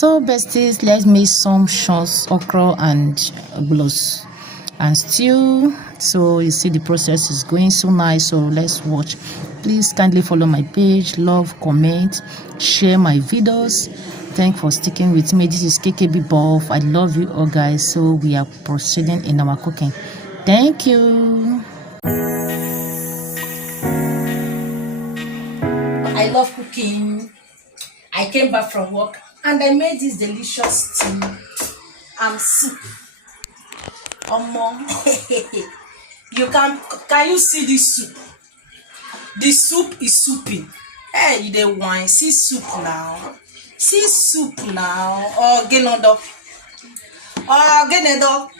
So besties, let's make some shots okra and glues and stew. So you see the process is going so nice, so let's watch. Please kindly follow my page, love, comment, share my videos. Thanks for sticking with me. This is KKB Buff. I love you all guys. So we are proceeding in our cooking. Thank you. I love cooking. I came back from work and I made this delicious stew and soup. You can you see this soup? The soup is souping. Hey, you the wine. See soup now. See soup now. Oh, get on dog. Oh, get a dog.